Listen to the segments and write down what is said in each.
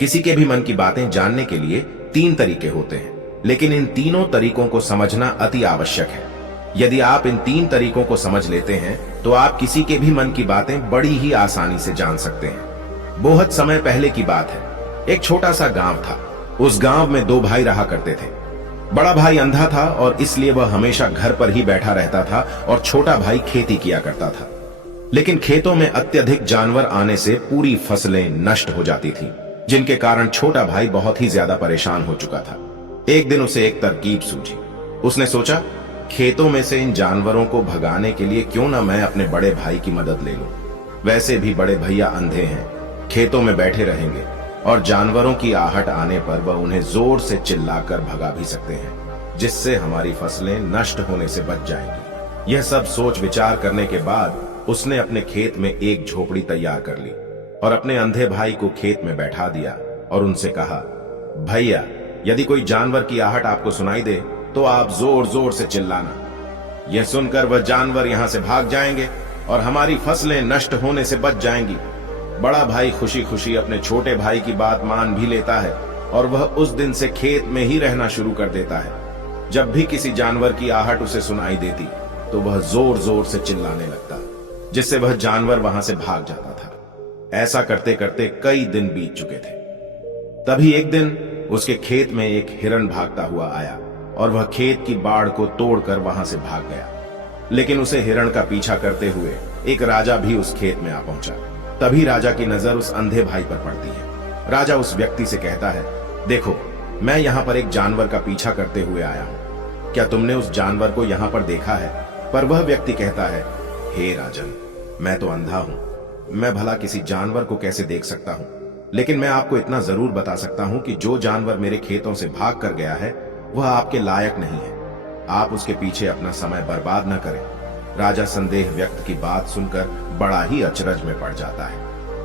किसी के भी मन की बातें जानने के लिए 3 तरीके होते हैं, लेकिन इन तीनों तरीकों को समझना अति आवश्यक है। यदि आप इन 3 तरीकों को समझ लेते हैं तो आप किसी के भी मन की बातें बड़ी ही आसानी से जान सकते हैं। बहुत समय पहले की बात है। एक छोटा सा गांव था। उस गांव में 2 भाई रहा करते थे। बड़ा भाई अंधा था और इसलिए वह हमेशा घर पर ही बैठा रहता था और छोटा भाई खेती किया करता था। लेकिन खेतों में अत्यधिक जानवर आने से पूरी फसलें नष्ट हो जाती थी, जिनके कारण छोटा भाई बहुत ही ज्यादा परेशान हो चुका था। एक दिन उसे एक तरकीब सूझी। उसने सोचा, खेतों में से इन जानवरों को भगाने के लिए क्यों ना मैं अपने बड़े भाई की मदद ले लूं। वैसे भी बड़े भैया अंधे हैं, खेतों में बैठे रहेंगे और जानवरों की आहट आने पर वह उन्हें जोर से चिल्लाकर भगा भी सकते हैं, जिससे हमारी फसलें नष्ट होने से बच जाएंगी। यह सब सोच विचार करने के बाद उसने अपने खेत में एक झोपड़ी तैयार कर ली और अपने अंधे भाई को खेत में बैठा दिया और उनसे कहा, भैया, यदि कोई जानवर की आहट आपको सुनाई दे तो आप जोर जोर से चिल्लाना। यह सुनकर वह जानवर यहां से भाग जाएंगे और हमारी फसलें नष्ट होने से बच जाएंगी। बड़ा भाई खुशी खुशी अपने छोटे भाई की बात मान भी लेता है और वह उस दिन से खेत में ही रहना शुरू कर देता है। जब भी किसी जानवर की आहट उसे सुनाई देती तो वह जोर जोर से चिल्लाने लगता, जिससे वह जानवर वहां से भाग जाता था। ऐसा करते करते कई दिन बीत चुके थे। तभी एक दिन उसके खेत में एक हिरण भागता हुआ आया और वह खेत की बाड़ को तोड़कर वहां से भाग गया। लेकिन उसे हिरण का पीछा करते हुए एक राजा भी उस खेत में आ पहुंचा। तभी राजा की नजर उस अंधे भाई पर पड़ती है। राजा उस व्यक्ति से कहता है, देखो, मैं यहाँ पर एक जानवर का पीछा करते हुए आया हूँ। क्या तुमने उस जानवर को यहाँ पर देखा है? पर वह व्यक्ति कहता है, हे राजन, मैं तो अंधा हूँ, मैं भला किसी जानवर को कैसे देख सकता हूँ। लेकिन मैं आपको इतना जरूर बता सकता हूँ कि जो जानवर मेरे खेतों से भाग कर गया है वह आपके लायक नहीं है। आप उसके पीछे अपना समय बर्बाद न करें। राजा संदेह व्यक्त की बात सुनकर बड़ा ही अचरज में पड़ जाता है।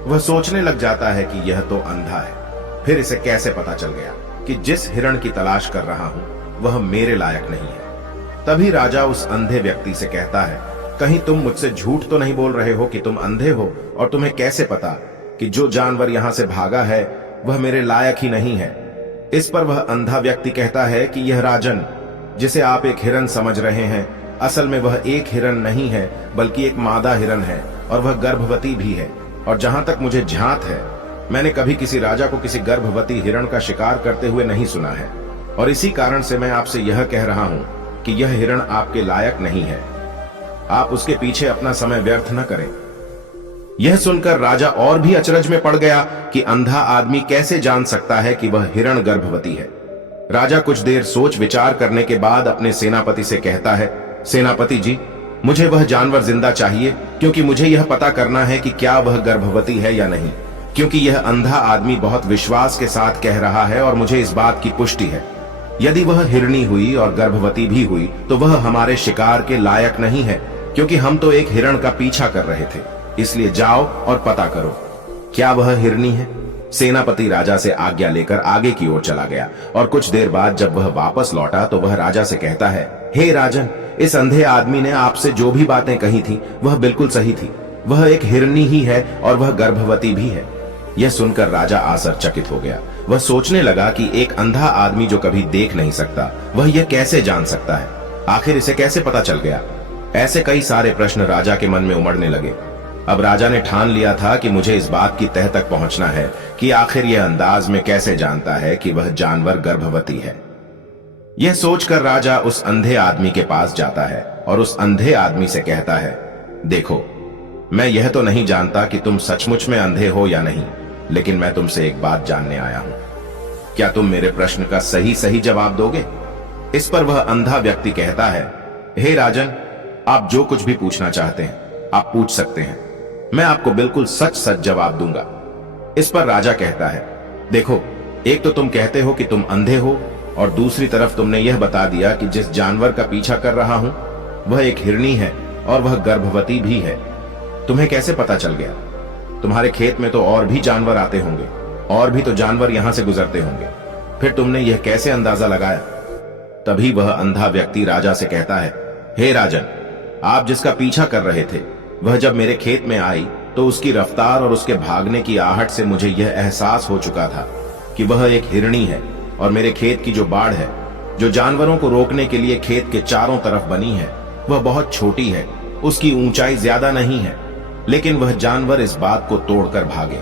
वह सोचने लग जाता है कि यह तो अंधा है, फिर इसे कैसे पता चल गया कि जिस हिरण की तलाश कर रहा हूं वह मेरे लायक नहीं है। तभी राजा उस अंधे व्यक्ति से कहता है, कहीं तुम मुझसे झूठ तो नहीं बोल रहे हो कि तुम अंधे हो और तुम्हें कैसे पता कि जो जानवर यहां से भागा है वह मेरे लायक ही नहीं है। इस पर वह अंधा व्यक्ति कहता है कि यह राजन, जिसे आप एक हिरण समझ रहे हैं, असल में वह एक हिरण नहीं है बल्कि एक मादा हिरण है और वह गर्भवती भी है। और जहां तक मुझे ध्यात है, मैंने कभी किसी राजा को किसी गर्भवती हिरण का शिकार करते हुए नहीं सुना है। और इसी कारण से मैं आपसे यह कह रहा हूं कि यह हिरण आपके लायक नहीं है। आप उसके पीछे अपना समय व्यर्थ न करें। यह सुनकर राजा और भी अचरज में पड़ गया कि अंधा आदमी कैसे जान सकता है कि वह हिरण गर्भवती है। राजा कुछ देर सोच विचार करने के बाद अपने सेनापति से कहता है, सेनापति जी, मुझे वह जानवर जिंदा चाहिए, क्योंकि मुझे यह पता करना है कि क्या वह गर्भवती है या नहीं। क्योंकि यह अंधा आदमी बहुत विश्वास के साथ कह रहा है और मुझे इस बात की पुष्टि है। यदि वह हिरणी हुई और गर्भवती भी हुई तो वह हमारे शिकार के लायक नहीं है, क्योंकि हम तो एक हिरण का पीछा कर रहे थे। इसलिए जाओ और पता करो, क्या वह हिरणी है। सेनापति राजा से आज्ञा लेकर आगे की ओर चला गया और कुछ देर बाद जब वह वापस लौटा तो वह राजा से कहता है, हे राजन, इस अंधे आदमी ने आपसे जो भी बातें कही थी वह बिल्कुल सही थी। वह एक हिरणी ही है और वह गर्भवती भी है। यह सुनकर राजा आश्चर्यचकित हो गया। वह सोचने लगा कि एक अंधा आदमी जो कभी देख नहीं सकता, वह यह कैसे जान सकता है? आखिर इसे कैसे पता चल गया? ऐसे कई सारे प्रश्न राजा के मन में उमड़ने लगे। अब राजा ने ठान लिया था कि मुझे इस बात की तह तक पहुंचना है कि आखिर यह अंदाज में कैसे जानता है कि वह जानवर गर्भवती है। यह सोचकर राजा उस अंधे आदमी के पास जाता है और उस अंधे आदमी से कहता है, देखो, मैं यह तो नहीं जानता कि तुम सचमुच में अंधे हो या नहीं, लेकिन मैं तुमसे एक बात जानने आया हूं। क्या तुम मेरे प्रश्न का सही सही जवाब दोगे? इस पर वह अंधा व्यक्ति कहता है, हे राजन, आप जो कुछ भी पूछना चाहते हैं आप पूछ सकते हैं, मैं आपको बिल्कुल सच सच जवाब दूंगा। इस पर राजा कहता है, देखो, एक तो तुम कहते हो कि तुम अंधे हो और दूसरी तरफ तुमने यह बता दिया कि जिस जानवर का पीछा कर रहा हूं वह एक हिरणी है और वह गर्भवती भी है। तुम्हें कैसे पता चल गया? तुम्हारे खेत में तो और भी जानवर आते होंगे, और भी तो जानवर यहां से गुजरते होंगे, फिर तुमने यह कैसे अंदाजा लगाया? तभी वह अंधा व्यक्ति राजा से कहता है, हे राजन, आप जिसका पीछा कर रहे थे वह जब मेरे खेत में आई तो उसकी रफ्तार और उसके भागने की आहट से मुझे यह एहसास हो चुका था कि वह एक हिरणी है और मेरे खेत की जो बाड़ है, जो जानवरों को रोकने के लिए खेत के चारों तरफ बनी है, वह बहुत छोटी है, उसकी ऊंचाई ज्यादा नहीं है, लेकिन वह जानवर इस बात को तोड़कर भागे।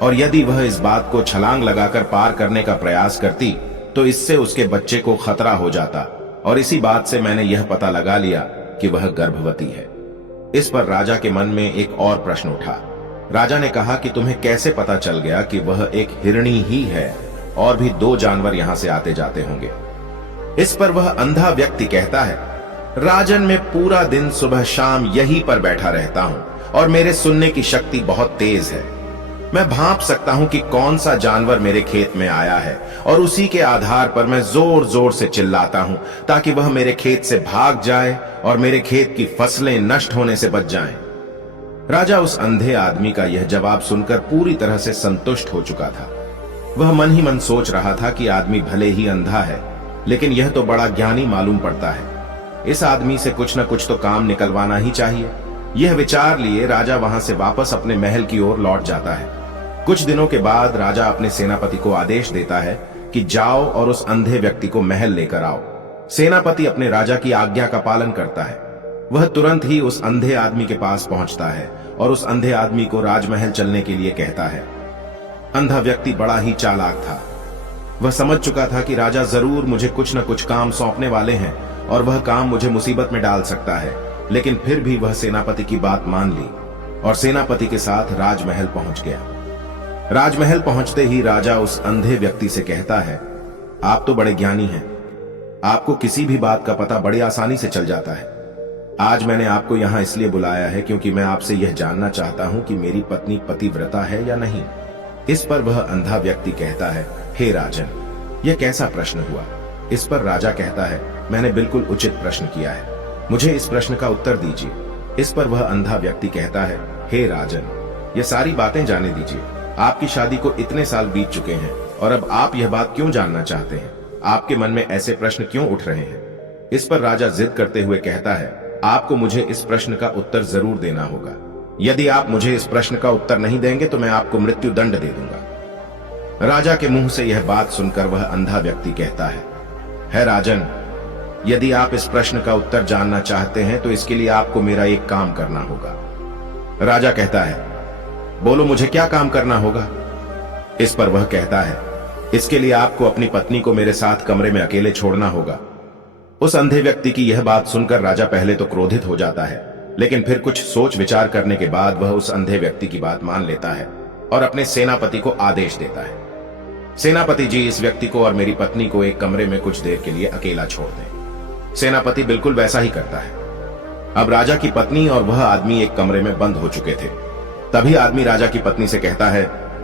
और यदि वह इस बात को छलांग लगाकर पार करने का प्रयास करती तो इससे उसके बच्चे को खतरा हो जाता, और इसी बात से मैंने यह पता लगा लिया कि वह गर्भवती है। इस पर राजा के मन में एक और प्रश्न उठा। राजा ने कहा कि तुम्हें कैसे पता चल गया कि वह एक हिरणी ही है, और भी 2 जानवर यहां से आते जाते होंगे। इस पर वह अंधा व्यक्ति कहता है, राजन, मैं पूरा दिन सुबह शाम यहीं पर बैठा रहता हूं और मेरे सुनने की शक्ति बहुत तेज है। मैं भांप सकता हूं कि कौन सा जानवर मेरे खेत में आया है, और उसी के आधार पर मैं जोर जोर से चिल्लाता हूं ताकि वह मेरे खेत से भाग जाए और मेरे खेत की फसलें नष्ट होने से बच जाएं। राजा उस अंधे आदमी का यह जवाब सुनकर पूरी तरह से संतुष्ट हो चुका था। वह मन ही मन सोच रहा था कि आदमी भले ही अंधा है, लेकिन यह तो बड़ा ज्ञानी मालूम पड़ता है। इस आदमी से कुछ न कुछ तो काम निकलवाना ही चाहिए। यह विचार लिए राजा वहां से वापस अपने महल की ओर लौट जाता है। कुछ दिनों के बाद राजा अपने सेनापति को आदेश देता है कि जाओ और उस अंधे व्यक्ति को महल लेकर आओ। सेनापति अपने राजा की आज्ञा का पालन करता है। वह तुरंत ही उस अंधे आदमी के पास पहुंचता है और उस अंधे आदमी को राजमहल चलने के लिए कहता है। अंधा व्यक्ति बड़ा ही चालाक था। वह समझ चुका था कि राजा जरूर मुझे कुछ न कुछ काम सौंपने वाले हैं और वह काम मुझे मुसीबत में डाल सकता है, लेकिन फिर भी वह सेनापति की बात मान ली और सेनापति के साथ राजमहल पहुंच गया। राजमहल पहुंचते ही राजा उस अंधे व्यक्ति से कहता है, आप तो बड़े ज्ञानी हैं, आपको किसी भी बात का पता बड़ी आसानी से चल जाता है। आज मैंने आपको यहां इसलिए बुलाया है क्योंकि मैं आपसे यह जानना चाहता हूं कि मेरी पत्नी पतिव्रता है या नहीं। इस पर वह अंधा व्यक्ति कहता है, हे राजन, यह कैसा प्रश्न हुआ। इस पर राजा कहता है, मैंने बिल्कुल उचित प्रश्न किया है, मुझे इस प्रश्न का उत्तर दीजिए। इस पर वह अंधा व्यक्ति कहता है, हे राजन, ये सारी बातें जाने दीजिए। आपकी शादी को इतने साल बीत चुके हैं और अब आप यह बात क्यों जानना चाहते हैं? आपके मन में ऐसे प्रश्न क्यों उठ रहे हैं? इस पर राजा जिद करते हुए कहता है, आपको मुझे इस प्रश्न का उत्तर जरूर देना होगा। यदि आप मुझे इस प्रश्न का उत्तर नहीं देंगे तो मैं आपको मृत्यु दंड दे दूंगा। राजा के मुंह से यह बात सुनकर वह अंधा व्यक्ति कहता है राजन, यदि आप इस प्रश्न का उत्तर जानना चाहते हैं तो इसके लिए आपको मेरा एक काम करना होगा। राजा कहता है, बोलो मुझे क्या काम करना होगा? इस पर वह कहता है, इसके लिए आपको अपनी पत्नी को मेरे साथ कमरे में अकेले छोड़ना होगा। उस अंधे व्यक्ति की यह बात सुनकर राजा पहले तो क्रोधित हो जाता है, लेकिन फिर कुछ सोच विचार करने के बाद वह उस अंधे व्यक्ति की बात मान लेता है और अपने सेनापति को आदेश देता है, सेनापति जी, इस व्यक्ति को और मेरी पत्नी को एक कमरे में कुछ देर के लिए अकेला छोड़ दें। सेनापति बिल्कुल वैसा ही करता है। अब राजा की पत्नी और वह आदमी एक कमरे में बंद हो चुके थे। तभी आदमी राजा की पत्नी से कहता है,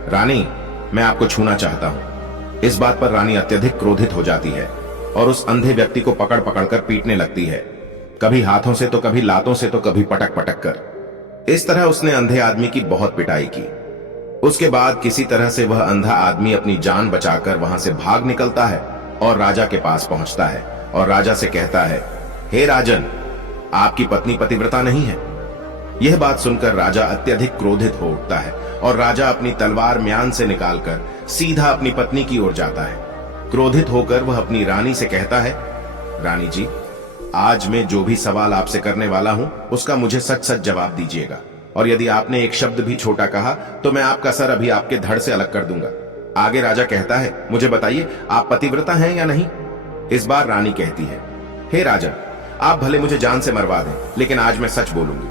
रानी, मैं आपको छूना चाहता हूं। इस बात पर रानी अत्यधिक क्रोधित हो जाती है और उस अंधे व्यक्ति को पकड़ पकड़कर पीटने लगती है, कभी हाथों से तो कभी लातों से तो कभी पटक पटक कर। इस तरह उसने अंधे आदमी की बहुत पिटाई की। उसके बाद किसी तरह से वह अंधा आदमी अपनी जान बचाकर वहां से भाग निकलता है और राजा के पास पहुंचता है और राजा से कहता है, हे राजन, आपकी पत्नी पतिव्रता नहीं है। यह बात सुनकर राजा अत्यधिक क्रोधित हो उठता है और राजा अपनी तलवार म्यान से निकालकर सीधा अपनी पत्नी की ओर जाता है। क्रोधित होकर वह अपनी रानी से कहता है, रानी जी, आज मैं जो भी सवाल आपसे करने वाला हूं उसका मुझे सच सच जवाब दीजिएगा, और यदि आपने एक शब्द भी छोटा कहा तो मैं आपका सर अभी आपके धड़ से अलग कर दूंगा। आगे राजा कहता है, मुझे बताइए, आप पतिव्रता हैं या नहीं? इस बार रानी कहती है, हे राजन, आप भले मुझे जान से मरवा दें, लेकिन आज मैं सच बोलूंगी,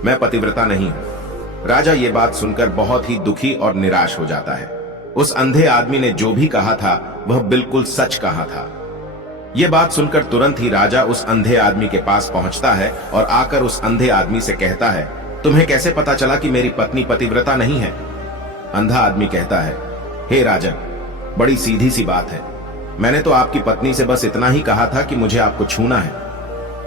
मैं पतिव्रता नहीं हूं। राजा ये बात सुनकर बहुत ही दुखी और निराश हो जाता है। उस अंधे आदमी ने जो भी कहा था वह बिल्कुल सच कहा था। यह बात सुनकर तुरंत ही राजा उस अंधे आदमी के पास पहुंचता है और आकर उस अंधे आदमी से कहता है, तुम्हें कैसे पता चला कि मेरी पत्नी पतिव्रता नहीं है? अंधा आदमी कहता है, हे राजन, बड़ी सीधी सी बात है, मैंने तो आपकी पत्नी से बस इतना ही कहा था कि मुझे आपको छूना है।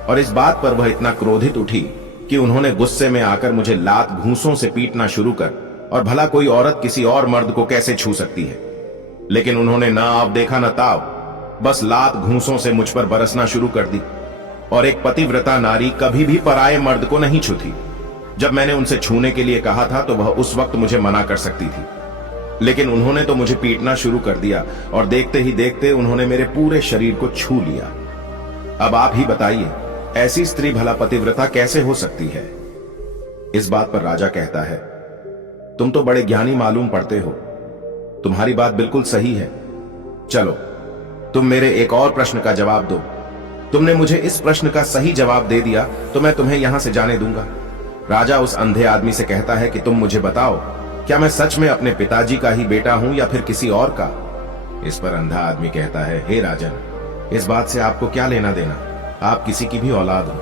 और इस बात पर वह इतना क्रोधित उठी कि उन्होंने गुस्से में आकर मुझे लात घूंसों से पीटना शुरू कर, और भला कोई औरत किसी और मर्द को कैसे छू सकती है? लेकिन उन्होंने ना आव देखा न ताव, बस लात घूंसों से मुझ पर बरसना शुरू कर दी। और एक पतिव्रता नारी कभी भी पराये मर्द को नहीं छूती। जब मैंने उनसे छूने के लिए कहा था तो वह उस वक्त मुझे मना कर सकती थी, लेकिन उन्होंने तो मुझे पीटना शुरू कर दिया और देखते ही देखते उन्होंने मेरे पूरे शरीर को छू लिया। अब आप ही बताइए, ऐसी स्त्री भला पतिव्रता कैसे हो सकती है? इस बात पर राजा कहता है, तुम तो बड़े ज्ञानी मालूम पड़ते हो, तुम्हारी बात बिल्कुल सही है। चलो तुम मेरे एक और प्रश्न का जवाब दो। तुमने मुझे इस प्रश्न का सही जवाब दे दिया तो मैं तुम्हें यहां से जाने दूंगा। राजा उस अंधे आदमी से कहता है कि तुम मुझे बताओ, क्या मैं सच में अपने पिताजी का ही बेटा हूं या फिर किसी और का? इस पर अंधा आदमी कहता है, हे राजन, इस बात से आपको क्या लेना देना, आप किसी की भी औलाद हो,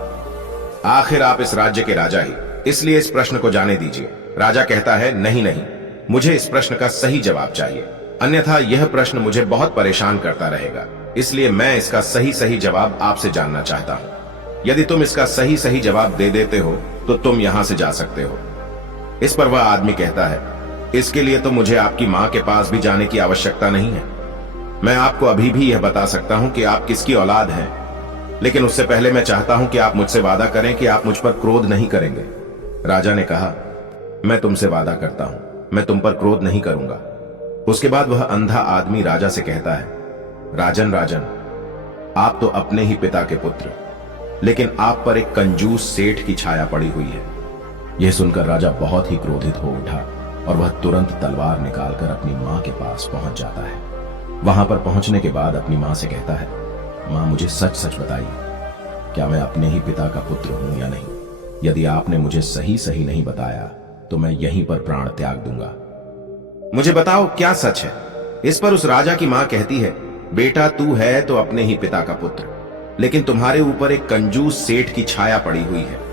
आखिर आप इस राज्य के राजा ही, इसलिए इस प्रश्न को जाने दीजिए। राजा कहता है, नहीं नहीं, मुझे इस प्रश्न का सही जवाब चाहिए, अन्यथा यह प्रश्न मुझे बहुत परेशान करता रहेगा, इसलिए मैं इसका सही सही जवाब आपसे जानना चाहता हूं। यदि तुम इसका सही सही जवाब दे देते हो तो तुम यहां से जा सकते हो। इस पर वह आदमी कहता है, इसके लिए तो मुझे आपकी मां के पास भी जाने की आवश्यकता नहीं है। मैं आपको अभी भी यह बता सकता हूं कि आप किसकी औलाद हैं, लेकिन उससे पहले मैं चाहता हूं कि आप मुझसे वादा करें कि आप मुझ पर क्रोध नहीं करेंगे। राजा ने कहा, मैं तुमसे वादा करता हूं, मैं तुम पर क्रोध नहीं करूंगा। उसके बाद वह अंधा आदमी राजा से कहता है, राजन राजन, आप तो अपने ही पिता के पुत्र, लेकिन आप पर एक कंजूस सेठ की छाया पड़ी हुई है। यह सुनकर राजा बहुत ही क्रोधित हो उठा और वह तुरंत तलवार निकालकर अपनी मां के पास पहुंच जाता है। वहां पर पहुंचने के बाद अपनी मां से कहता है, मां मुझे सच सच बताइए, क्या मैं अपने ही पिता का पुत्र हूं या नहीं? यदि आपने मुझे सही सही नहीं बताया तो मैं यहीं पर प्राण त्याग दूंगा। मुझे बताओ क्या सच है? इस पर उस राजा की मां कहती है, बेटा तू है तो अपने ही पिता का पुत्र, लेकिन तुम्हारे ऊपर एक कंजूस सेठ की छाया पड़ी हुई है।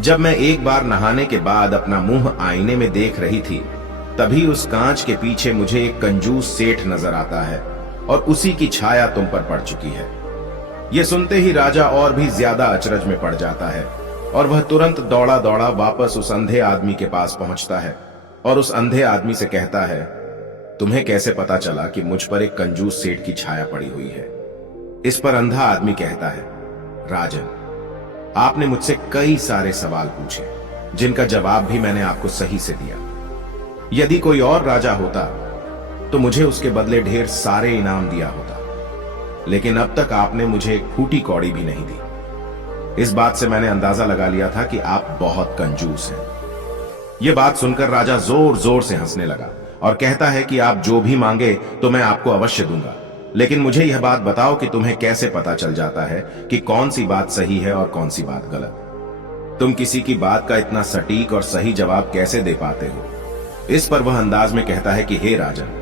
जब मैं एक बार नहाने के बाद अपना मुंह आईने में देख रही थी, तभी उस कांच के पीछे मुझे एक कंजूस सेठ नजर आता है और उसी की छाया तुम पर पड़ चुकी है। यह सुनते ही राजा और भी ज्यादा अचरज में पड़ जाता है और वह तुरंत दौड़ा दौड़ा वापस उस अंधे आदमी के पास पहुंचता है और उस अंधे आदमी से कहता है, तुम्हें कैसे पता चला कि मुझ पर एक कंजूस सेठ की छाया पड़ी हुई है? इस पर अंधा आदमी कहता है, राजन, आपने मुझसे कई सारे सवाल पूछे जिनका जवाब भी मैंने आपको सही से दिया। यदि कोई और राजा होता तो मुझे उसके बदले ढेर सारे इनाम दिया होता, लेकिन अब तक आपने मुझे एक फूटी कौड़ी भी नहीं दी। इस बात से मैंने अंदाजा लगा लिया था कि आप बहुत कंजूस हैं। यह बात सुनकर राजा जोर जोर से हंसने लगा और कहता है कि आप जो भी मांगे तो मैं आपको अवश्य दूंगा, लेकिन मुझे यह बात बताओ कि तुम्हें कैसे पता चल जाता है कि कौन सी बात सही है और कौन सी बात गलत? तुम किसी की बात का इतना सटीक और सही जवाब कैसे दे पाते हो? इस पर वह अंदाज में कहता है कि हे राजन,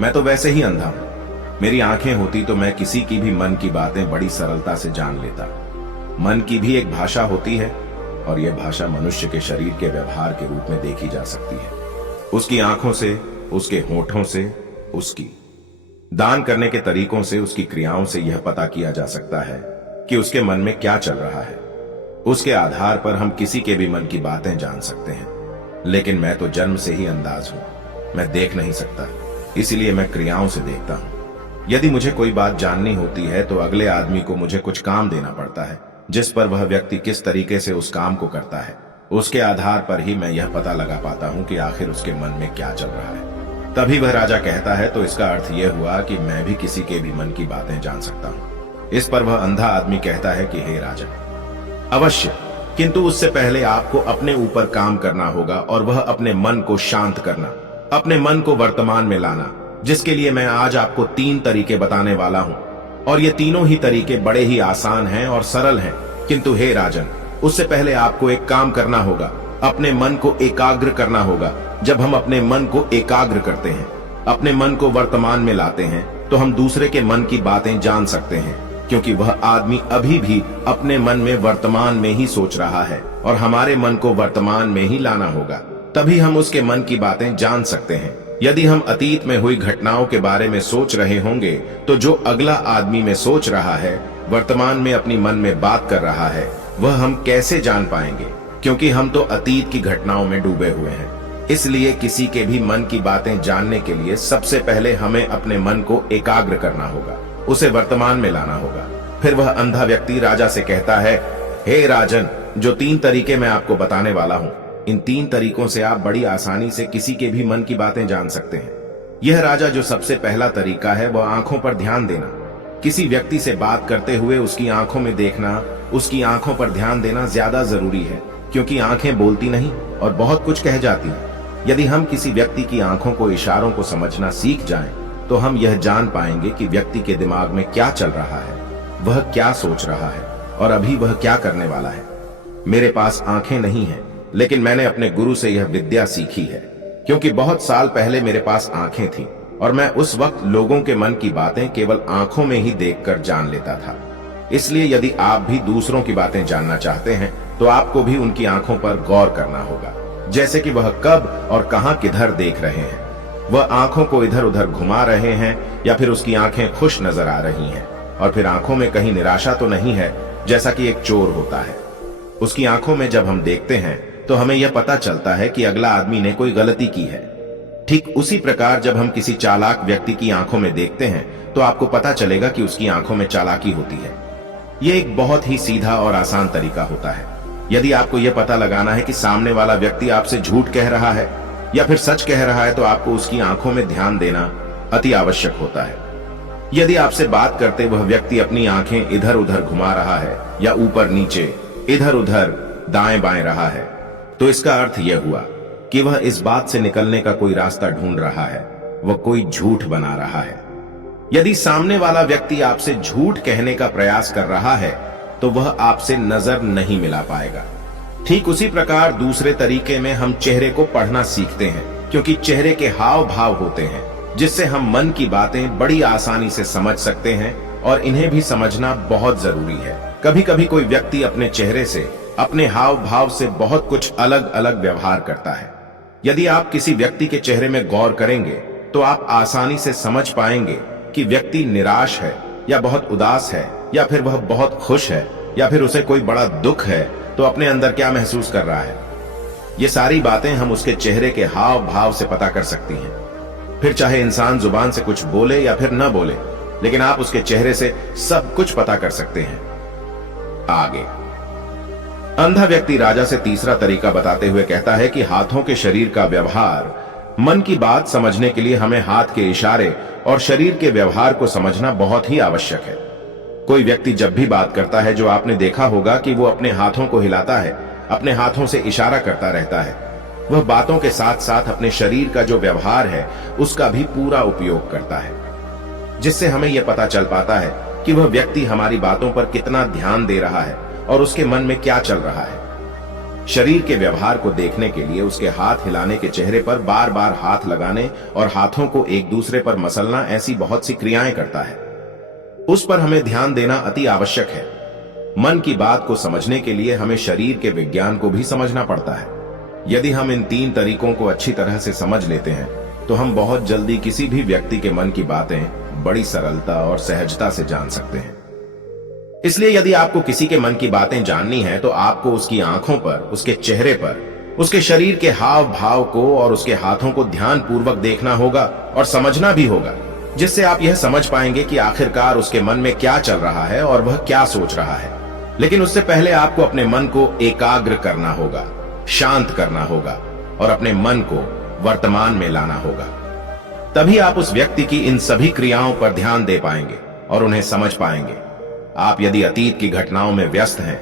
मैं तो वैसे ही अंधा हूं, मेरी आंखें होती तो मैं किसी की भी मन की बातें बड़ी सरलता से जान लेता। मन की भी एक भाषा होती है और यह भाषा मनुष्य के शरीर के व्यवहार के रूप में देखी जा सकती है। उसकी आंखों से, उसके होठों से, उसकी दान करने के तरीकों से, उसकी क्रियाओं से यह पता किया जा सकता है कि उसके मन में क्या चल रहा है। उसके आधार पर हम किसी के भी मन की बातें जान सकते हैं, लेकिन मैं तो जन्म से ही अंधाध हूं, मैं देख नहीं सकता, इसलिए मैं क्रियाओं से देखता हूं। यदि मुझे कोई बात जाननी होती है तो अगले आदमी को मुझे कुछ काम देना पड़ता है, जिस पर वह व्यक्ति किस तरीके से उस काम को करता है, उसके आधार पर ही मैं यह पता लगा पाता हूं कि आखिर उसके मन में क्या चल रहा है। तभी वह राजा कहता है, तो इसका अर्थ यह हुआ कि मैं भी किसी के भी मन की बातें जान सकता हूं। इस पर वह अंधा आदमी कहता है कि हे राजा, अवश्य, किंतु उससे पहले आपको अपने ऊपर काम करना होगा और वह अपने मन को शांत करना, अपने मन को वर्तमान में लाना, जिसके लिए मैं आज आपको 3 तरीके बताने वाला हूं। और ये तीनों ही तरीके बड़े ही आसान हैं और सरल हैं, किंतु हे राजन, उससे पहले आपको एक काम करना होगा, अपने मन को एकाग्र करना होगा। जब हम अपने मन को एकाग्र करते हैं, अपने मन को वर्तमान में लाते हैं, तो हम दूसरे के मन की बातें जान सकते हैं, क्योंकि वह आदमी अभी भी अपने मन में वर्तमान में ही सोच रहा है और हमारे मन को वर्तमान में ही लाना होगा, तभी हम उसके मन की बातें जान सकते हैं। यदि हम अतीत में हुई घटनाओं के बारे में सोच रहे होंगे, तो जो अगला आदमी में सोच रहा है, वर्तमान में अपनी मन में बात कर रहा है, वह हम कैसे जान पाएंगे? क्योंकि हम तो अतीत की घटनाओं में डूबे हुए हैं। इसलिए किसी के भी मन की बातें जानने के लिए सबसे पहले हमें अपने मन को एकाग्र करना होगा, उसे वर्तमान में लाना होगा। फिर वह अंधा व्यक्ति राजा से कहता है, हे राजन, जो 3 तरीके मैं आपको बताने वाला हूं, इन 3 तरीकों से आप बड़ी आसानी से किसी के भी मन की बातें जान सकते हैं। यह राजा जो सबसे पहला तरीका है वह आंखों पर ध्यान देना। किसी व्यक्ति से बात करते हुए उसकी आंखों में देखना, उसकी आंखों पर ध्यान देना ज्यादा जरूरी है, क्योंकि आंखें बोलती नहीं और बहुत कुछ कह जाती हैं। यदि हम किसी व्यक्ति की आंखों को, इशारों को समझना सीख जाएं, तो हम यह जान पाएंगे कि व्यक्ति के दिमाग में क्या चल रहा है, वह क्या सोच रहा है और अभी वह क्या करने वाला है। मेरे पास आंखें नहीं हैं, लेकिन मैंने अपने गुरु से यह विद्या सीखी है, क्योंकि बहुत साल पहले मेरे पास आंखें थीं और मैं उस वक्त लोगों के मन की बातें केवल आंखों में ही देखकर जान लेता था। इसलिए यदि आप भी दूसरों की बातें जानना चाहते हैं तो आपको भी उनकी आंखों पर गौर करना होगा, जैसे कि वह कब और कहां किधर देख रहे हैं। वह आंखों को इधर उधर घुमा रहे हैं या फिर उसकी आंखें खुश नजर आ रही हैं, और फिर आंखों में कहीं निराशा तो नहीं है, जैसा कि एक चोर होता है। उसकी आंखों में जब हम देखते हैं तो हमें यह पता चलता है कि अगला आदमी ने कोई गलती की है। ठीक उसी प्रकार जब हम किसी चालाक व्यक्ति की आंखों में देखते हैं तो आपको पता चलेगा कि उसकी आंखों में चालाकी होती है। यह एक बहुत ही सीधा और आसान तरीका होता है। यदि आपको यह पता लगाना है कि सामने वाला व्यक्ति आपसे झूठ कह रहा है या फिर सच कह रहा है, तो आपको उसकी आंखों में ध्यान देना अति आवश्यक होता है। यदि आपसे बात करते वह व्यक्ति अपनी आंखें इधर उधर घुमा रहा है या ऊपर नीचे, इधर उधर दाएं बाएं रहा है, तो इसका अर्थ यह हुआ कि वह इस बात से निकलने का कोई रास्ता ढूंढ रहा है, वह कोई झूठ बना रहा है। यदि सामने वाला व्यक्ति आपसे झूठ कहने का प्रयास कर रहा है तो वह आपसे नजर नहीं मिला पाएगा। ठीक उसी प्रकार दूसरे तरीके में हम चेहरे को पढ़ना सीखते हैं, क्योंकि चेहरे के हाव भाव होते हैं जिससे हम मन की बातें बड़ी आसानी से समझ सकते हैं, और इन्हें भी समझना बहुत जरूरी है। कभी कभी कोई व्यक्ति अपने चेहरे से, अपने हाव भाव से बहुत कुछ अलग अलग व्यवहार करता है। यदि आप किसी व्यक्ति के चेहरे में गौर करेंगे तो आप आसानी से समझ पाएंगे कि व्यक्ति निराश है या बहुत उदास है, या फिर वह बहुत खुश है, या फिर उसे कोई बड़ा दुख है तो अपने अंदर क्या महसूस कर रहा है। ये सारी बातें हम उसके चेहरे के हाव भाव से पता कर सकती हैं। फिर चाहे इंसान जुबान से कुछ बोले या फिर न बोले, लेकिन आप उसके चेहरे से सब कुछ पता कर सकते हैं। आगे अंधा व्यक्ति राजा से तीसरा तरीका बताते हुए कहता है कि हाथों के शरीर का व्यवहार, मन की बात समझने के लिए हमें हाथ के इशारे और शरीर के व्यवहार को समझना बहुत ही आवश्यक है। कोई व्यक्ति जब भी बात करता है, जो आपने देखा होगा कि वो अपने हाथों को हिलाता है, अपने हाथों से इशारा करता रहता है। वह बातों के साथ साथ अपने शरीर का जो व्यवहार है उसका भी पूरा उपयोग करता है, जिससे हमें यह पता चल पाता है कि वह व्यक्ति हमारी बातों पर कितना ध्यान दे रहा है और उसके मन में क्या चल रहा है। शरीर के व्यवहार को देखने के लिए उसके हाथ हिलाने के चेहरे पर बार बार हाथ लगाने और हाथों को एक दूसरे पर मसलना, ऐसी बहुत सी क्रियाएं करता है। उस पर हमें ध्यान देना अति आवश्यक है। मन की बात को समझने के लिए हमें शरीर के विज्ञान को भी समझना पड़ता है। यदि हम इन 3 तरीकों को अच्छी तरह से समझ लेते हैं तो हम बहुत जल्दी किसी भी व्यक्ति के मन की बातें बड़ी सरलता और सहजता से जान सकते हैं। इसलिए यदि आपको किसी के मन की बातें जाननी है तो आपको उसकी आंखों पर, उसके चेहरे पर, उसके शरीर के हाव भाव को और उसके हाथों को ध्यान पूर्वक देखना होगा और समझना भी होगा, जिससे आप यह समझ पाएंगे कि आखिरकार उसके मन में क्या चल रहा है और वह क्या सोच रहा है। लेकिन उससे पहले आपको अपने मन को एकाग्र करना होगा, शांत करना होगा और अपने मन को वर्तमान में लाना होगा। तभी आप उस व्यक्ति की इन सभी क्रियाओं पर ध्यान दे पाएंगे और उन्हें समझ पाएंगे। आप यदि अतीत की घटनाओं में व्यस्त हैं,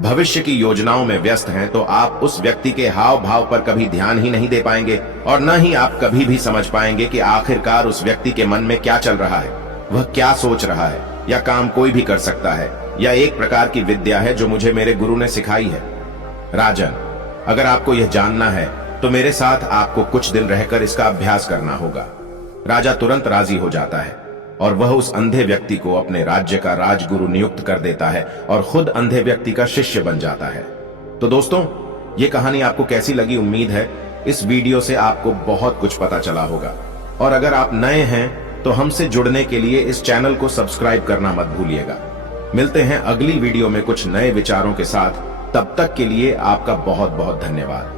भविष्य की योजनाओं में व्यस्त हैं, तो आप उस व्यक्ति के हाव भाव पर कभी ध्यान ही नहीं दे पाएंगे और न ही आप कभी भी समझ पाएंगे कि आखिरकार उस व्यक्ति के मन में क्या चल रहा है, वह क्या सोच रहा है। या काम कोई भी कर सकता है, या एक प्रकार की विद्या है जो मुझे मेरे गुरु ने सिखाई है। राजन, अगर आपको यह जानना है तो मेरे साथ आपको कुछ दिन रहकर इसका अभ्यास करना होगा। राजा तुरंत राजी हो जाता है और वह उस अंधे व्यक्ति को अपने राज्य का राजगुरु नियुक्त कर देता है और खुद अंधे व्यक्ति का शिष्य बन जाता है। तो दोस्तों, ये कहानी आपको कैसी लगी? उम्मीद है इस वीडियो से आपको बहुत कुछ पता चला होगा। और अगर आप नए हैं तो हमसे जुड़ने के लिए इस चैनल को सब्सक्राइब करना मत भूलिएगा। मिलते हैं अगली वीडियो में कुछ नए विचारों के साथ। तब तक के लिए आपका बहुत बहुत धन्यवाद।